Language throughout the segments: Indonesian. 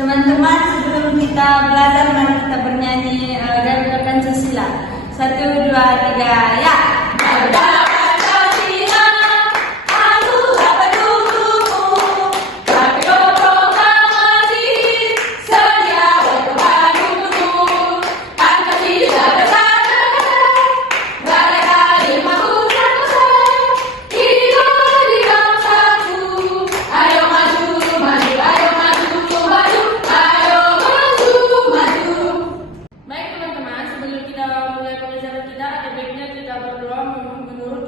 Teman-teman, sebelum kita belajar, mari kita bernyanyi Garuda Pancasila. 1, 2, 3, ya! Garuda Pancasila, aku dapat dukungmu. Kami proklamasi, sedia berkembang dulu. Pancasila bersatu, mereka dimakmurkan bersama. Kita diam satu, ayo maju, maju, ayo maju, maju, ayo maju, maju. Baik teman-teman, sebelum kita mulai pelajaran kita, ada baiknya kita berdoa menurut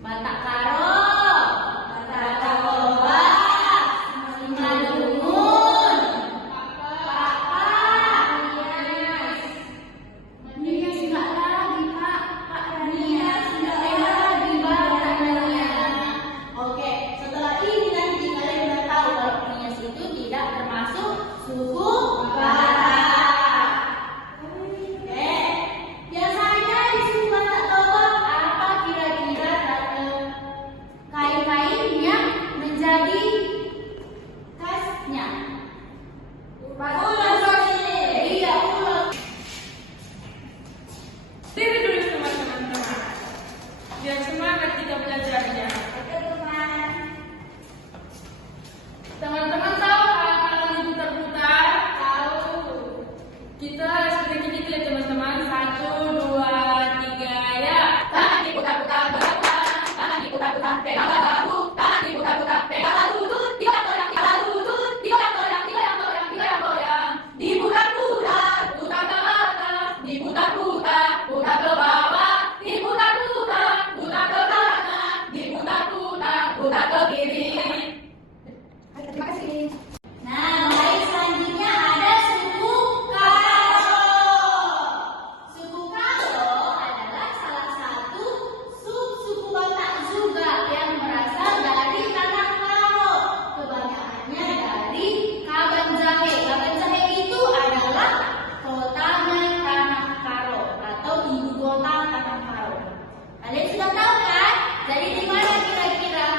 Batak Karo, Batak Toba, Simalungun, Pak, Nias nggak lagi Pak, Nias nggak lagi Batak. Oke, setelah ini nanti kalian udah tahu kalau Nias itu tidak termasuk suku Batak. Oke, biasanya di suku Batak Toba apa kira-kira kain-kain yang menjadi khasnya? Ulos. Iya, ulos. Sini dulu teman-teman. Biar semangat kita belajarnya. Oke, teman. Teman-teman tahu kan kalau diputar-putar? Tahu. Kita seperti ini ya teman-teman. 1, 2, 3, ya. Tangan diputar-putar berputar, tangan diputar-putar pegang bahu, tangan diputar-putar pegang lutut, digoyang lutut, digoyang, diputar-putar, putar ke atas, diputar-putar, putar ke bawah, diputar-putar, putar ke kanan, diputar-putar, putar ke kiri. Terima kasih. Nah, baik, selanjutnya ada suku Karo. Suku Karo adalah salah satu suku Batak juga yang berasal dari tanah Karo. Kebanyakannya dari Kabanjahe. Kabanjahe itu adalah kotanya tanah Karo atau ibu kota tanah Karo. Kalian sudah tahu kan? Jadi di mana kira-kira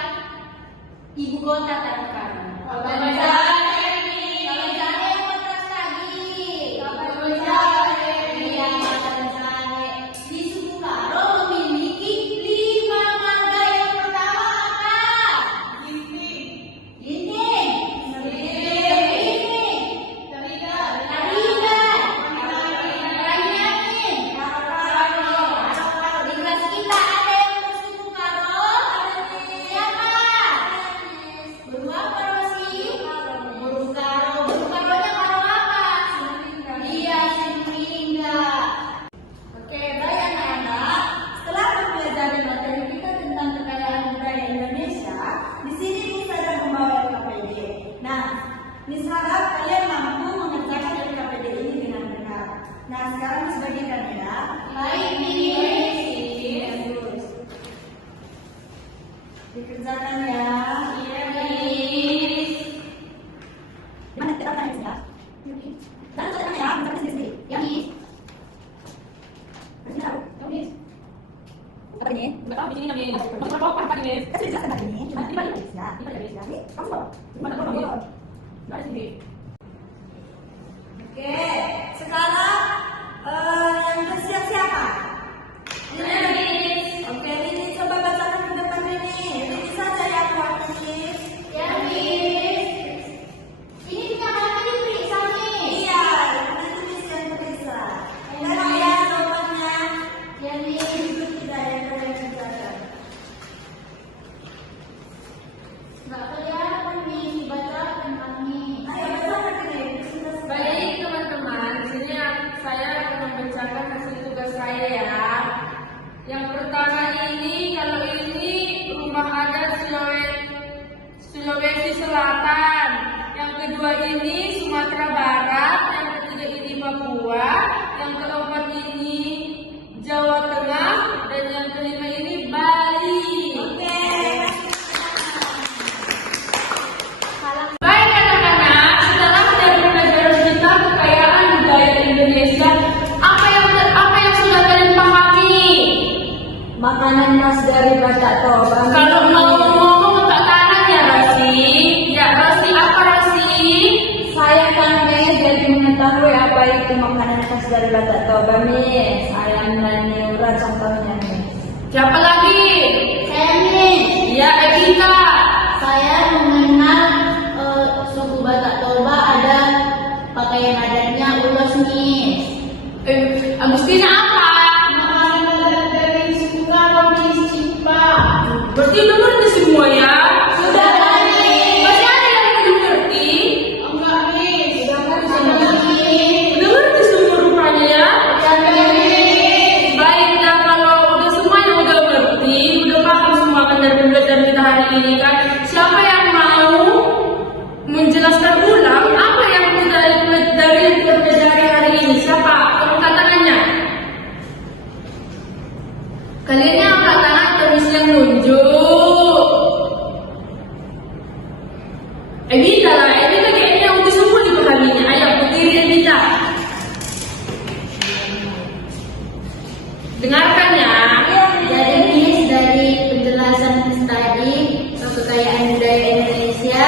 ibu kota tanah Karo? Kabanjahe yang atas lagi. Kabanjahe. Iya, Kabanjahe. Di suku Karo memiliki 5 marga. Yang pertama apa? Ginting. Tarigan. Ranyamin. Di kelas kita ada yang bersuku Karo. Siapa? Burung apa, Rosi? Burung Karo. Burung Karonya Karo apa? Iya, Simringga. Oke, baik anak-anak. Setelah mempelajari materi kita tentang kekayaan budaya Indonesia, di sini Miss ada membawa LKPD. Nah, Miss harap kalian mampu mengerjakan LKPD ini dengan benar. Nah, sekarang Miss bagikan ya. Baik, Miss. Dikerjakan ya. Iya, Miss. Mana kita tanya ya? Tangan saya ya, bentar sendiri. Ya, Miss. Masih tahu? Ya, Miss. Apa ini? Enggak tahu di sini namanya. Apa ini? Kasih dijelaskan hari ini. Cuma di balik ya. Di balik ya. Nih, kamu bawa. Mana kamu bawa? Enggak ada sini. Oke, sekarang yang bersiap siapa? Miss. Oke, Lini coba bacakan ke depan Lini. Lini saja yang buat Miss. Ya, Miss. Ini kita akan diperiksa, Miss. Iya, nanti Miss yang periksa. Sekarang ya jawabannya. Ya, Miss. Ikut kita yang kalian kerjakan. Nggak kelihatan, Miss. Dibacakan kami. Ayo bacakan ini. Baik teman-teman, di sini saya akan membacakan hasil tugas saya ya. Yang pertama ini, kalau ini rumah adat Sulawesi Selatan. Yang kedua ini Sumatera Barat. Yang ketiga ini Papua. Yang keempat ini Jawa Tengah. Dan yang kelima ini Bali. Oke. Baik anak-anak, setelah dari pelajaran kita kekayaan budaya Indonesia, apa yang sudah kalian pahami? Makanan khas dari Batak Toba. Kalau mau ngomong angkat tangan ya Rosi. Ya Rosi, apa Rosi? Saya kan Miss jadi mengetahui apa itu makanan khas dari Batak Toba, Miss. Ayam dan niura contohnya, Miss. Siapa lagi? Saya, Miss. Ya Evita. Saya mengenal suku Batak Toba ada pakaian adatnya ulos, Miss. Agustina apa? Makanan dari suku Karo, Miss. Cipa. Berarti udah ngerti semua ya? Sudah, Miss. Masih ada yang belum ngerti? Enggak, Miss. Sudah ngerti, Miss. Udah ngerti semua rupanya ya? Sudah, Miss. Baik, nah kalau udah semuanya udah ngerti, udah paham semua ini kan. Siapa yang mau menjelaskan ulang apa yang kita dari pelajari hari ini? Siapa? Angkat tangannya. Kalian yang angkat tangan terus yang nunjuk. Evita lah, Evita kayaknya udah semua dipahaminya. Ayo berdiri Evita. Dengarkan ya. Jadi Miss, dari penjelasan Miss tadi kekayaan budaya Indonesia,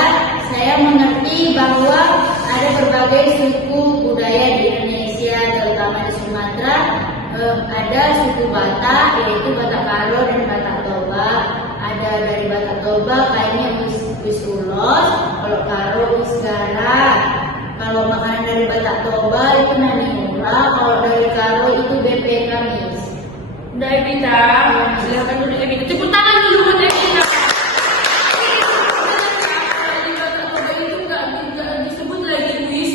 saya mengerti bahwa ada berbagai suku budaya di Indonesia, terutama di Sumatera. Ada suku Batak, yaitu Batak Karo dan Batak Toba. Ada dari Batak Toba kayaknya wis ulos, kalau Karo wis gara. Kalau makanan dari Batak Toba itu nani ula, kalau dari Karo itu BPK Miss. Udah Evita, silakan duduk Evita. Tepuk tangan dulu buat Evita. Itu nggak disebut lagi wis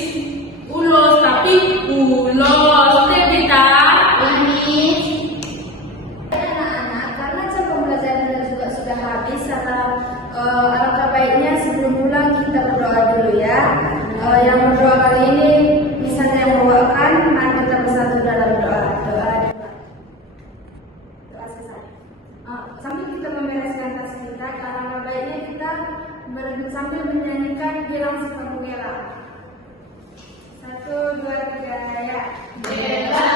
ulos, tapi ulos. Udah Evita. Anak-anak, karena jam pembelajaran kita juga sudah habis, atau alangkah baiknya sebelum pulang kita berdoa dulu ya. Yang berdoa kali ini misalnya yang membawakan, mari kita bersatu dalam doa selesai. Sambil kita membereskan tas kita, alangkah baiknya kita sambil menyanyikan Gilang Si Pembela. 1, 2, 3 ya. Bela